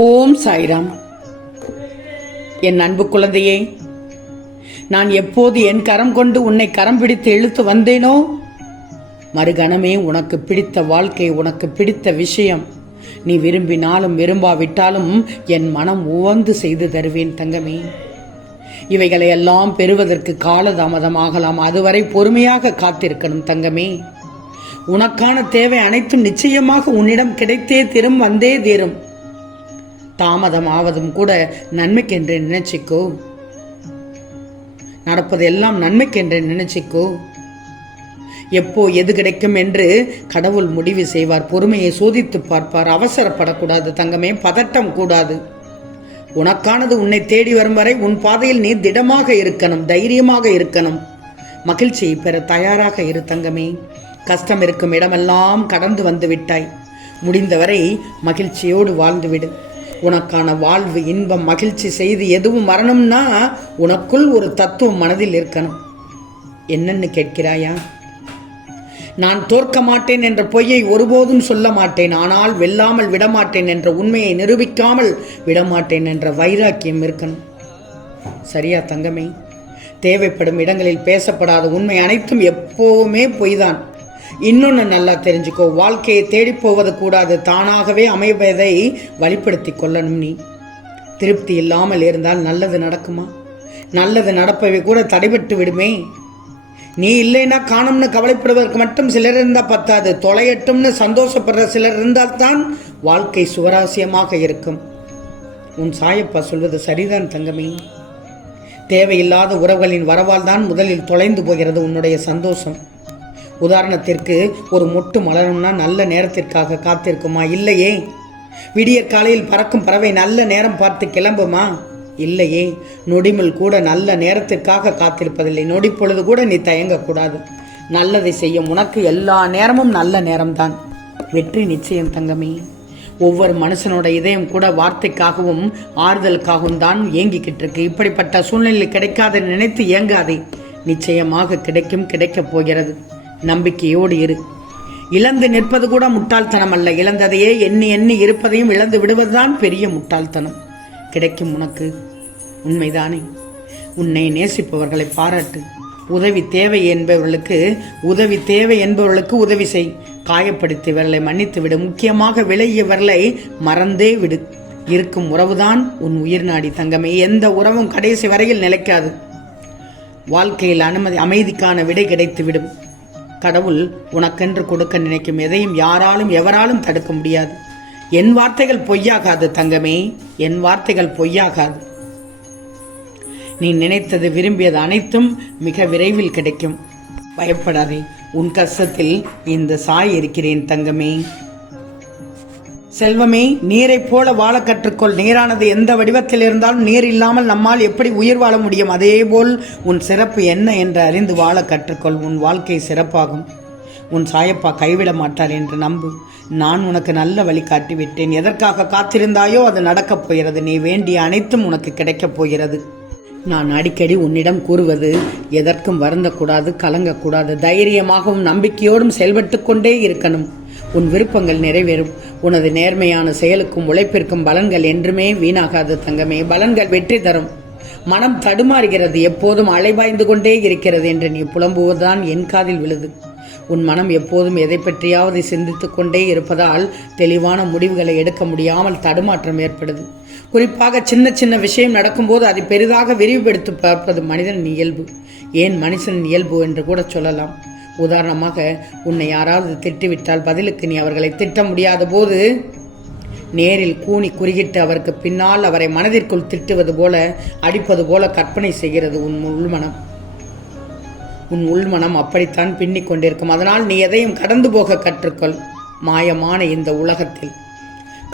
ஓம் சாய்ராம். என் அன்பு குழந்தையே, நான் எப்போது என் கரம் கொண்டு உன்னை கரம் பிடித்து இழுத்து வந்தேனோ, மறுகணமே உனக்கு பிடித்த வாழ்க்கை, உனக்கு பிடித்த விஷயம், நீ விரும்பினாலும் விரும்பாவிட்டாலும் என் மனம் உவந்து செய்து தருவேன் தங்கமே. இவைகளை எல்லாம் பெறுவதற்கு காலதாமதமாகலாம், அதுவரை பொறுமையாக காத்திருக்கணும் தங்கமே. உனக்கான தேவை அனைத்தும் நிச்சயமாக உன்னிடம் கிடைத்தே தீரும், வந்தே தீரும். தாமதம் ஆவதும் கூட நன்மைக்கென்று நினைச்சிக்கோ. நடப்பது எல்லாம் நன்மைக்கென்று நினைச்சிக்கோ. எப்போ எது கிடைக்கும் என்று கடவுள் முடிவு செய்வார். பொறுமையை சோதித்து பார்ப்பார். அவசரப்படக்கூடாது தங்கமே, பதட்டம் கூடாது. உனக்கானது உன்னை தேடி வரும் வரை உன் பாதையில் நீ திடமாக இருக்கணும், தைரியமாக இருக்கணும். மகிழ்ச்சியை பெற தயாராக இரு தங்கமே. கஷ்டம் இருக்கும் இடமெல்லாம் கடந்து வந்து விட்டாய். முடிந்தவரை மகிழ்ச்சியோடு வாழ்ந்துவிடு. உனக்கான வாழ்வு, இன்பம், மகிழ்ச்சி செய்து எதுவும் வரணும்னா உனக்குள் ஒரு தத்துவம் மனதில் இருக்கணும். என்னன்னு கேட்கிறாயா? நான் தோற்க மாட்டேன் என்ற பொய்யை ஒருபோதும் சொல்ல மாட்டேன், ஆனால் வெல்லாமல் விடமாட்டேன் என்ற உண்மையை நிரூபிக்காமல் விடமாட்டேன் என்ற வைராக்கியம் இருக்கணும். சரியா தங்கமே? தேவைப்படும் இடங்களில் பேசப்படாத உண்மை அனைத்தும் எப்போவுமே பொய்தான். இன்னொன்று நல்லா தெரிஞ்சுக்கோ, வாழ்க்கையை தேடி போவது கூடாது, தானாகவே அமைவதை வழிப்படுத்தி கொள்ளணும். நீ திருப்தி இல்லாமல் இருந்தால் நல்லது நடக்குமா? நல்லது நடப்பவை கூட தடைபட்டு விடுமே. நீ இல்லைன்னா காணும்னு கவலைப்படுவதற்கு மட்டும் சிலர் இருந்தால் பத்தாது, தொலையட்டும்னு சந்தோஷப்படுற சிலர் இருந்தால்தான் வாழ்க்கை சுவராசியமாக இருக்கும். உன் சாயப்பா சொல்வது சரிதான் தங்கமே. தேவையில்லாத உறவுகளின் வரவால் தான் முதலில் தொலைந்து போகிறது உன்னுடைய சந்தோஷம். உதாரணத்திற்கு, ஒரு மொட்டு மலரும்னா நல்ல நேரத்திற்காக காத்திருக்குமா? இல்லையே. விடிய காலையில் பறக்கும் பறவை நல்ல நேரம் பார்த்து கிளம்புமா? இல்லையே. நொடிமுள் கூட நல்ல நேரத்திற்காக காத்திருப்பதில்லை. நொடி பொழுது கூட நீ தயங்கக்கூடாது. நல்லதை செய்யும் உனக்கு எல்லா நேரமும் நல்ல நேரம்தான். வெற்றி நிச்சயம் தங்கமே. ஒவ்வொரு மனுஷனோட இதயம் கூட வார்த்தைக்காகவும் ஆறுதலுக்காகவும் தான் ஏங்கிக்கிட்டு இருக்கு. இப்படிப்பட்ட சூழ்நிலை கிடைக்காத நினைத்து ஏங்காதே. நிச்சயமாக கிடைக்கும், கிடைக்கப் போகிறது. நம்பிக்கையோடு இரு. இழந்து நிற்பது கூட முட்டாள்தனம் அல்ல. இழந்ததையே எண்ணி எண்ணி இருப்பதையும் இழந்து விடுவதுதான் பெரிய முட்டாள்தனம். கிடைக்கும் உனக்கு. உண்மைதானே? உன்னை நேசிப்பவர்களை பாராட்டு. உதவி தேவை என்பவர்களுக்கு உதவி செய். காயப்படுத்தியவர்களை மன்னித்து விடு. முக்கியமாக விலகியவர்களை மறந்தே விடு. இருக்கும் உறவுதான் உன் உயிர் நாடி தங்கமே. எந்த உறவும் கடைசி வரையில் நிலைக்காது. வாழ்க்கையில் அமைதிக்கான விடை கிடைத்துவிடும். கடவுள் உனக்கென்று கொடுக்க நினைக்கும் எதையும் யாராலும் எவராலும் தடுக்க முடியாது. என் வார்த்தைகள் பொய்யாகாது தங்கமே, என் வார்த்தைகள் பொய்யாகாது. நீ நினைத்தது, விரும்பியது அனைத்தும் மிக விரைவில் கிடைக்கும். பயப்படாதே. உன் கஷ்டத்தில் இந்த சாய் இருக்கிறேன் தங்கமே. செல்வமே, நீரை போல வாழ கற்றுக்கொள். நீரானது எந்த வடிவத்தில் இருந்தாலும் நீர் இல்லாமல் நம்மால் எப்படி உயிர் வாழ முடியும்? அதேபோல் உன் சிறப்பு என்ன என்று அறிந்து வாழ கற்றுக்கொள். உன் வாழ்க்கை சிறப்பாகும். உன் சாயப்பா கைவிட மாட்டார் என்று நம்பு. நான் உனக்கு நல்ல வழி காட்டிவிட்டேன். எதற்காக காத்திருந்தாயோ அது நடக்கப் போகிறது. நீ வேண்டிய அனைத்தும் உனக்கு கிடைக்கப் போகிறது. நான் அடிக்கடி உன்னிடம் கூறுவது, எதற்கும் வருந்தக்கூடாது, கலங்கக்கூடாது. தைரியமாகவும் நம்பிக்கையோடும் செயல்பட்டு கொண்டே இருக்கணும். உன் விருப்பங்கள் நிறைவேறும். உனது நேர்மையான செயலுக்கும் உழைப்பிற்கும் பலன்கள் என்றுமே வீணாகாது தங்கமே. பலன்கள் வெற்றி தரும். மனம் தடுமாறுகிறது, எப்போதும் அலைபாய்ந்து கொண்டே இருக்கிறது என்று நீ புலம்புவதுதான் என் காதில் விழுது. உன் மனம் எப்போதும் எதை பற்றியாவது சிந்தித்து கொண்டே இருப்பதால் தெளிவான முடிவுகளை எடுக்க முடியாமல் தடுமாற்றம் ஏற்படுது. குறிப்பாக சின்ன சின்ன விஷயம் நடக்கும்போது அதை பெரிதாக விரிவுபடுத்தி பார்ப்பது மனிதன் இயல்பு. ஏன் மனுஷன் இயல்பு என்று கூட சொல்லலாம். உதாரணமாக, உன்னை யாராவது திட்டிவிட்டால் பதிலுக்கு நீ அவர்களை திட்ட முடியாத போது நேரில் கூனி குறுகிட்டு அவருக்கு பின்னால் அவரை மனதிற்குள் திட்டுவது போல, அடிப்பது போல கற்பனை செய்கிறது உன் உள்மனம். உன் உள்மனம் அப்படித்தான் பின்னிக் கொண்டிருக்கும். அதனால் நீ எதையும் கடந்து போக கற்றுக்கொள். மாயமான இந்த உலகத்தில்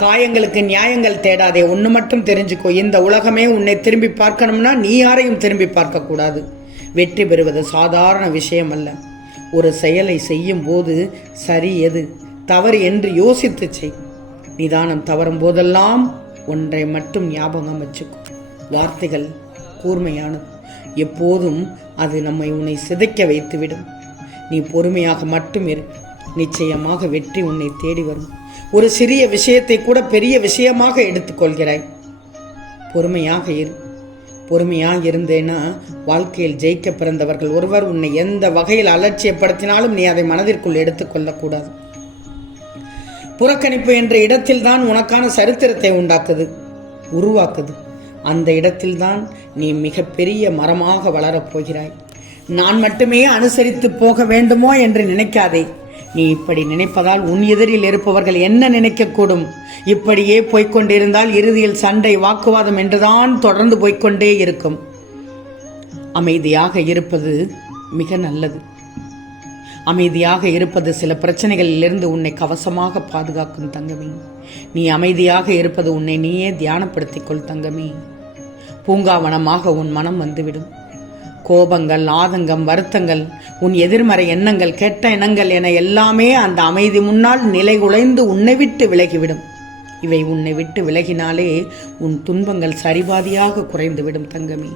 காயங்களுக்கு நியாயங்கள் தேடாதே. ஒன்று மட்டும் தெரிஞ்சுக்கோ, இந்த உலகமே உன்னை திரும்பி பார்க்கணும்னா நீ யாரையும் திரும்பி பார்க்கக்கூடாது. வெற்றி பெறுவது சாதாரண விஷயம் அல்ல. ஒரு செயலை செய்யும் போது சரி எது, தவறு என்று யோசித்து செய். நிதானம் தவறும் போதெல்லாம் ஒன்றை மட்டும் ஞாபகம் வச்சுக்கோ, வார்த்தைகள் கூர்மையானது. எப்போதும் அது உன்னை சிதைக்க வைத்துவிடும். நீ பொறுமையாக மட்டும் இரு. நிச்சயமாக வெற்றி உன்னை தேடி வரும். ஒரு சிறிய விஷயத்தை கூட பெரிய விஷயமாக எடுத்துக்கொள்கிறாய். பொறுமையாக இரு. பொறுமையாக இருந்தேன்னா வாழ்க்கையில் ஜெயிக்க பிறந்தவர்கள் ஒருவர். உன்னை எந்த வகையில் அலட்சியப்படுத்தினாலும் நீ அதை மனதிற்குள் எடுத்துக்கொள்ளக்கூடாது. புறக்கணிப்பு என்ற இடத்தில்தான் உனக்கான சரித்திரத்தை உருவாக்குது. அந்த இடத்தில்தான் நீ மிகப்பெரிய மரமாக வளரப்போகிறாய். நான் மட்டுமே அனுசரித்து போக வேண்டுமோ என்று நினைக்காதே. நீ இப்படி நினைப்பதால் உன் எதிரில் இருப்பவர்கள் என்ன நினைக்கக்கூடும்? இப்படியே போய்கொண்டிருந்தால் இறுதியில் சண்டை, வாக்குவாதம் என்றுதான் தொடர்ந்து போய்கொண்டே இருக்கும். அமைதியாக இருப்பது மிக நல்லது. அமைதியாக இருப்பது சில பிரச்சனைகளிலிருந்து உன்னை கவசமாக பாதுகாக்கும் தங்கமே. நீ அமைதியாக இருப்பது உன்னை நீயே தியானப்படுத்திக் கொள் தங்கமே. பூங்காவனமாக உன் மனம் வந்துவிடும். கோபங்கள், ஆதங்கம், வருத்தங்கள், உன் எதிர்மறை எண்ணங்கள், கெட்ட எண்ணங்கள் என எல்லாமே அந்த அமைதி முன்னால் நிலை குலைந்து உன்னை விட்டு விலகிவிடும். இவை உன்னை விட்டு விலகினாலே உன் துன்பங்கள் சரிபாதியாக குறைந்துவிடும் தங்கமே.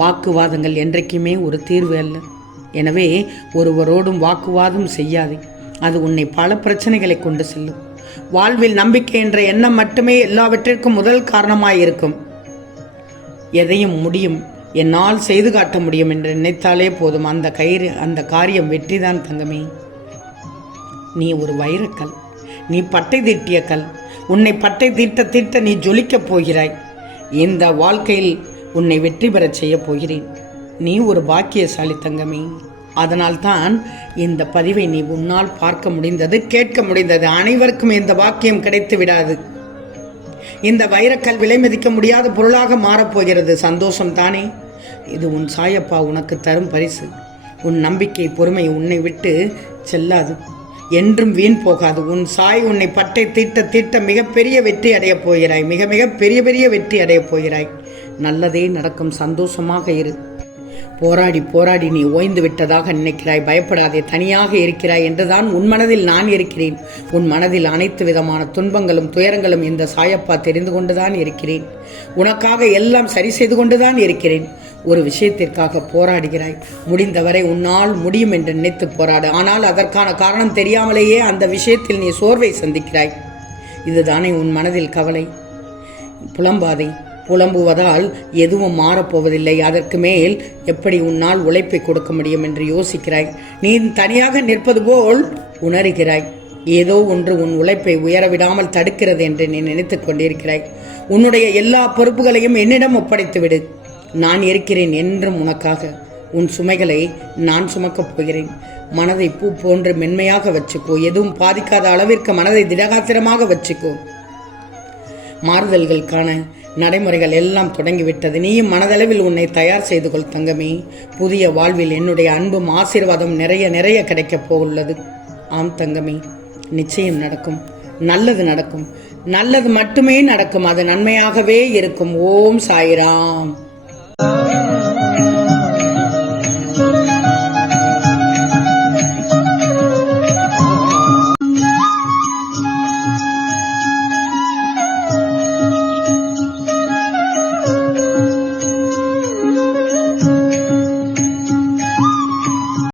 வாக்குவாதங்கள் என்றைக்குமே ஒரு தீர்வு அல்ல. எனவே ஒருவரோடும் வாக்குவாதம் செய்யாதே. அது உன்னை பல பிரச்சனைகளை கொண்டு செல்லும். வாழ்வில் நம்பிக்கை என்ற எண்ணம் மட்டுமே எல்லாவற்றிற்கும் முதல் காரணமாயிருக்கும். எதையும் முடியும், என்னால் செய்து காட்ட முடியும் என்று நினைத்தாலே போதும். அந்த காரியம் வெற்றிதான் தங்கமே. நீ ஒரு வைரக்கல். நீ பட்டை தீட்டிய கல். உன்னை பட்டை தீட்ட தீட்ட நீ ஜொலிக்கப் போகிறாய். இந்த வாழ்க்கையில் உன்னை வெற்றி பெறச் செய்ய போகிறேன். நீ ஒரு பாக்கியசாலி தங்கமே. அதனால்தான் இந்த பதிவை நீ உன்னால் பார்க்க முடிந்தது, கேட்க முடிந்தது. அனைவருக்கும் இந்த பாக்கியம் கிடைத்து விடாது. இந்த வைரக்கல் விலை மதிக்க முடியாத பொருளாக மாறப்போகிறது. சந்தோஷம் தானே? இது உன் சாயப்பா உனக்கு தரும் பரிசு. உன் நம்பிக்கை, பொறுமை உன்னை விட்டு செல்லாது, என்றும் வீண் போகாது. உன் சாய் உன்னை பட்டை தீட்ட தீட்ட மிகப்பெரிய வெற்றி அடையப் போகிறாய். மிக மிக பெரிய பெரிய வெற்றி அடையப் போகிறாய். நல்லதே நடக்கும். சந்தோஷமாக இரு. போராடி போராடி நீ ஓய்ந்து விட்டதாக நினைக்கிறாய். பயப்படாதே, தனியாக இருக்கிறாய் என்றுதான் உன் மனதில் நான் இருக்கிறேன். உன் மனதில் அனைத்து விதமான துன்பங்களும் துயரங்களும் இந்த சாயப்பா தெரிந்து கொண்டுதான் இருக்கிறேன். உனக்காக எல்லாம் சரி செய்து கொண்டுதான் இருக்கிறேன். ஒரு விஷயத்திற்காக போராடுகிறாய். முடிந்தவரை உன்னால் முடியும் என்று நினைத்து போராடு. ஆனால் அதற்கான காரணம் தெரியாமலேயே அந்த விஷயத்தில் நீ சோர்வை சந்திக்கிறாய். இதுதானே உன் மனதில் கவலை? புலம்பாதே. புலம்புவதால் எதுவும் மாறப்போவதில்லை. அதற்கு மேல் எப்படி உன்னால் உழைப்பை கொடுக்க முடியும் என்று யோசிக்கிறாய். நீ தனியாக நிற்பது போல் உணர்கிறாய். ஏதோ ஒன்று உன் உழைப்பை உயரவிடாமல் தடுக்கிறது என்று நீ நினைத்துக் கொண்டிருக்கிறாய். உன்னுடைய எல்லா பொறுப்புகளையும் என்னிடம் ஒப்படைத்துவிடு. நான் இருக்கிறேன் என்றும் உனக்காக. உன் சுமைகளை நான் சுமக்கப் போகிறேன். மனதை பூ போன்று மென்மையாக வச்சுக்கோ. எதுவும் பாதிக்காத அளவிற்கு மனதை திடகாத்திரமாக வச்சுக்கோ. மாறுதல்களுக்கான நடைமுறைகள் எல்லாம் தொடங்கிவிட்டது. நீயும் மனதளவில் உன்னை தயார் செய்து கொள் தங்கமே. புதிய வாழ்வில் என்னுடைய அன்பும் ஆசீர்வாதம் நிறைய நிறைய கிடைக்கப் போகுள்ளது. ஆம் தங்கமே, நிச்சயம் நடக்கும். நல்லது நடக்கும். நல்லது மட்டுமே நடக்கும். அது நன்மையாகவே இருக்கும். ஓம் சாய்ராம்.